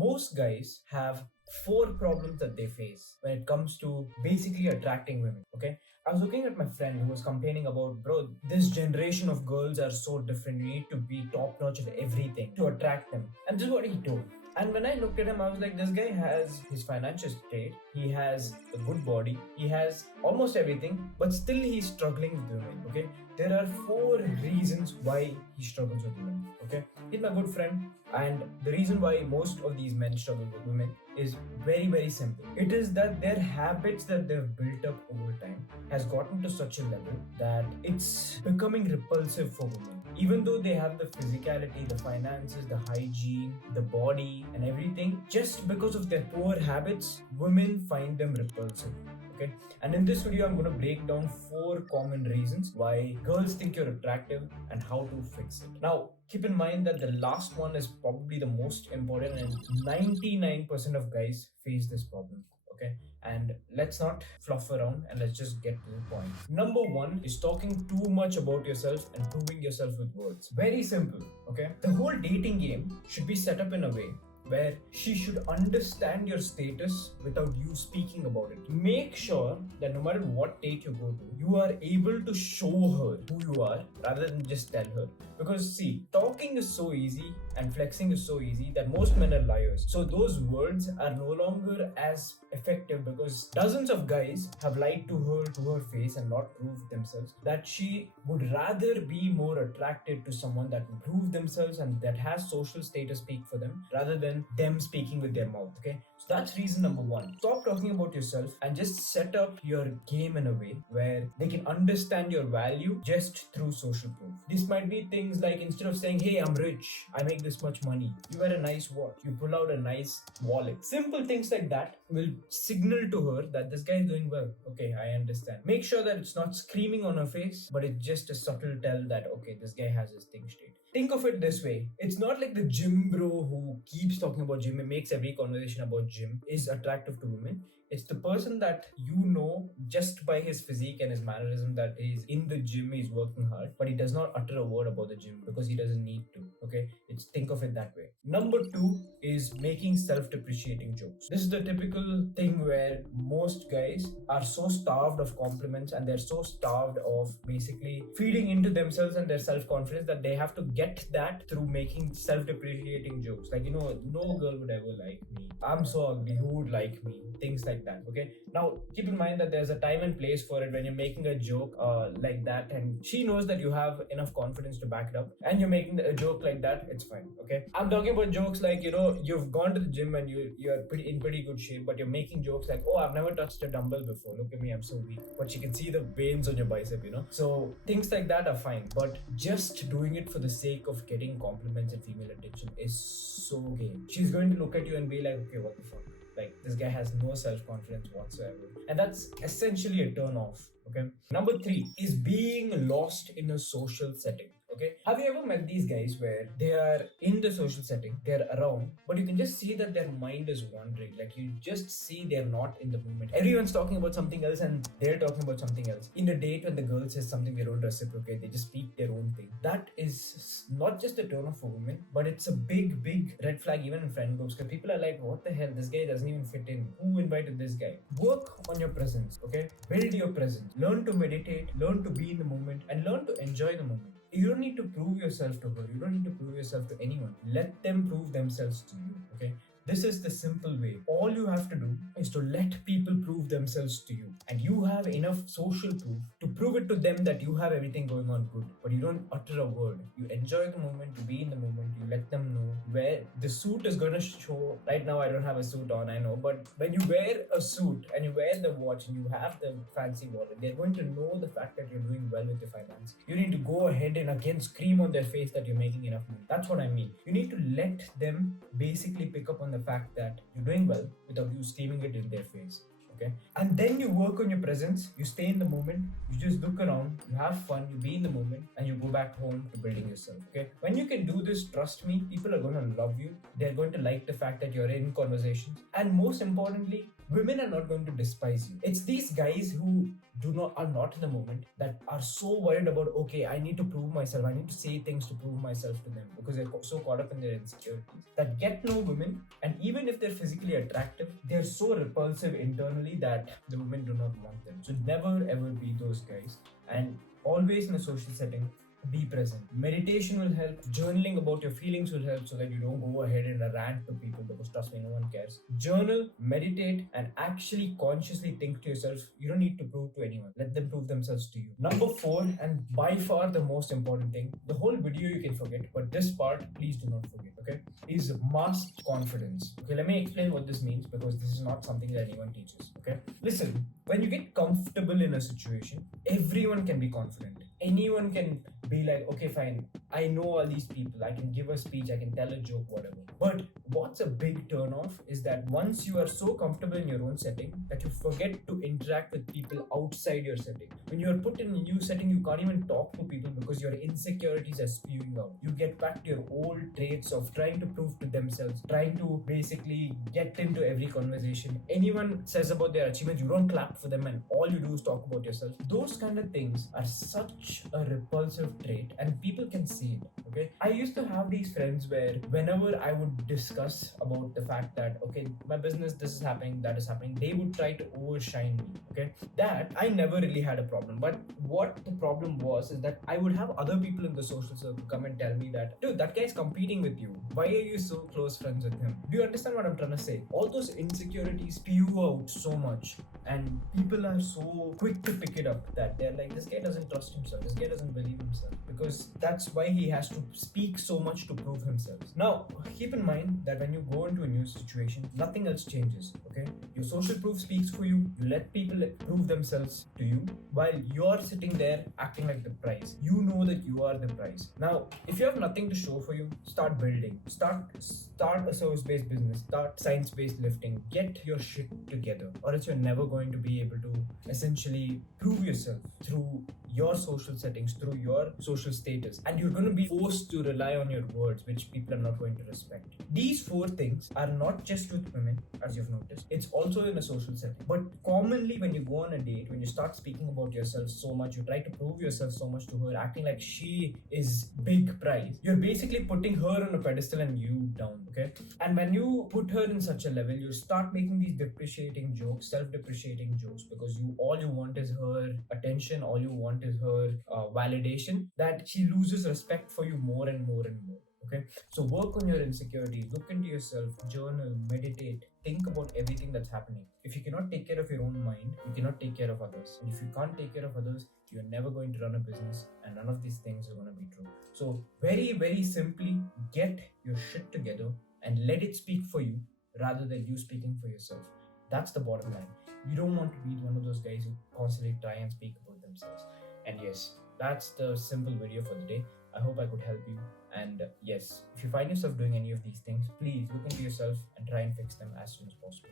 most guys have four problems that they face when it comes to basically attracting women. Okay, I was looking at my friend who was complaining about, bro, this generation of girls are so different. You need to be top notch at everything to attract them. And this is what he told. And when I looked at him, I was like, this guy has his financial state, he has a good body, he has almost everything, but still he's struggling with women. Okay, there are four reasons why he struggles with women. Okay, he's my good friend, and the reason why most of these men struggle with women is very, very simple. It is that their habits that they've built up over time has gotten to such a level that it's becoming repulsive for women. Even though they have the physicality, the finances, the hygiene, the body, and everything, just because of their poor habits, women find them repulsive. Okay, and in this video I'm going to break down four common reasons why girls think you're attractive and how to fix it. Now keep in mind that the last one is probably the most important, and 99% of guys face this problem. Okay, and let's not fluff around and let's just get to the point. Number one is talking too much about yourself and proving yourself with words. Very simple. Okay, the whole dating game should be set up in a way where she should understand your status without you speaking about it. Make sure that no matter what date you go to, you are able to show her who you are rather than just tell her. Because see, talking is so easy and flexing is so easy that most men are liars. So those words are no longer as effective because dozens of guys have lied to her face and not proved themselves, that she would rather be more attracted to someone that will prove themselves and that has social status speak for them rather than them speaking with their mouth. Okay, so that's reason number one. Stop talking about yourself and just set up your game in a way where they can understand your value just through social proof. This might be things like, instead of saying, hey, I'm rich, I make this much money, you wear a nice watch, you pull out a nice wallet. Simple things like that will signal to her that this guy is doing well. Okay, I understand. Make sure that it's not screaming on her face, but it's just a subtle tell that, okay, this guy has his thing straight. Think of it this way. It's not like the gym bro who keeps talking about gym and makes every conversation about gym is attractive to women. It's the person that you know just by his physique and his mannerism that he's in the gym, he's working hard, but he does not utter a word about the gym because he doesn't need to. Okay, think of it that way. Number two is making self-depreciating jokes. This is the typical thing where most guys are so starved of compliments and they're so starved of basically feeding into themselves and their self-confidence that they have to get that through making self-depreciating jokes. Like, no girl would ever like me. I'm so ugly. Who would like me? Things like that. Okay, now keep in mind that there's a time and place for it. When you're making a joke like that and she knows that you have enough confidence to back it up and you're making a joke like that, it's fine. Okay, I'm talking about jokes like, you've gone to the gym and you're in pretty good shape, but you're making jokes like, oh, I've never touched a dumbbell before, look at me, I'm so weak, but you can see the veins on your bicep. So things like that are fine, but just doing it for the sake of getting compliments and female attention is so gay. She's going to look at you and be like, okay, what the fuck, like this guy has no self-confidence whatsoever, and that's essentially a turn off. Okay, number three is being lost in a social setting. Okay, have you ever met these guys where they are in the social setting, they're around, but you can just see that their mind is wandering? Like, you just see they're not in the moment. Everyone's talking about something else and they're talking about something else. In a date, when the girl says something, they don't reciprocate, they just speak their own thing. That is not just a turn off for women, but it's a big, big red flag even in friend groups, because people are like, what the hell, this guy doesn't even fit in. Who invited this guy? Work on your presence. Okay, build your presence. Learn to meditate, learn to be in the moment, and learn to enjoy the moment. You don't need to prove yourself to her. You don't need to prove yourself to anyone. Let them prove themselves to you. Okay, this is the simple way. All you have to do is to let people prove themselves to you, and you have enough social proof to prove it to them that you have everything going on good, but you don't utter a word. You enjoy the moment, you be in the moment, you let them know where the suit is going to show. Right now I don't have a suit on, I know, but when you wear a suit and you wear the watch and you have the fancy wallet, they're going to know the fact that you're doing well with your finance. You need to go ahead and again scream on their face that you're making enough money. That's what I mean. You need to let them basically pick up on the fact that you're doing well without you screaming it in their face. Okay, and then you work on your presence, you stay in the moment, you just look around, you have fun, you be in the moment, and you go back home to building yourself. Okay, when you can do this, trust me, people are going to love you. They're going to like the fact that you're in conversations, and most importantly, women are not going to despise you. It's these guys who are not in the moment that are so worried about, okay, I need to prove myself, I need to say things to prove myself to them, because they're so caught up in their insecurities, that get no women and even if they're physically attractive, they're so repulsive internally that the women do not want them. So never ever be those guys. And always in a social setting, be present. Meditation will help. Journaling about your feelings will help so that you don't go ahead and rant to people, because trust me, no one cares. Journal, meditate, and actually consciously think to yourself. You don't need to prove to anyone. Let them prove themselves to you. Number 4, and by far the most important thing, the whole video you can forget, but this part, please do not forget, okay? Is masked confidence. Okay, let me explain what this means, because this is not something that anyone teaches, okay? Listen, when you get comfortable in a situation, everyone can be confident. Anyone can be like, okay, fine, I know all these people, I can give a speech, I can tell a joke, whatever. But what's a big turn off is that once you are so comfortable in your own setting that you forget to interact with people outside your setting. When you are put in a new setting, you can't even talk to people because your insecurities are spewing out. You get back to your old traits of trying to prove to themselves, trying to basically get into every conversation. Anyone says about their achievements, you don't clap for them, and all you do is talk about yourself. Those kind of things are such a repulsive trait, and people can see it. Okay, I used to have these friends where whenever I would discuss about the fact that, okay, my business, this is happening, that is happening, they would try to overshine me. Okay, that I never really had a problem. But what the problem was is that I would have other people in the social circle come and tell me that, dude, that guy's competing with you. Why are you so close friends with him? Do you understand what I'm trying to say? All those insecurities spew out so much, and people are so quick to pick it up that they're like, this guy doesn't trust himself, this guy doesn't believe himself, because that's why he has to speak so much to prove himself. Now, keep in mind that when you go into a new situation, nothing else changes. Okay, your social proof speaks for you. You let people prove themselves to you while you're sitting there acting like the prize. You know that you are the prize. Now, if you have nothing to show for you, start building. Start a service-based business. Start science-based lifting. Get your shit together, or else you're never going to be able to essentially prove yourself through your social settings, through your social status, and you're going to be forced to rely on your words, which people are not going to respect. These 4 things are not just with women, as you've noticed, it's also in a social setting. But commonly, when you go on a date, when you start speaking about yourself so much, you try to prove yourself so much to her, acting like she is big prize, you're basically putting her on a pedestal and you down. Okay, and when you put her in such a level, you start making these depreciating jokes, self-depreciating jokes, because all you want is her attention, all you want is her validation, that she loses respect for you more and more and more. Okay, so work on your insecurities, look into yourself, journal, meditate, think about everything that's happening. If you cannot take care of your own mind, you cannot take care of others. And if you can't take care of others, you're never going to run a business, and none of these things are going to be true. So very, very simply, get your shit together and let it speak for you rather than you speaking for yourself. That's the bottom line. You don't want to be one of those guys who constantly try and speak about themselves. And yes, that's the simple video for the day. I hope I could help you. And yes, if you find yourself doing any of these things, please look into yourself and try and fix them as soon as possible.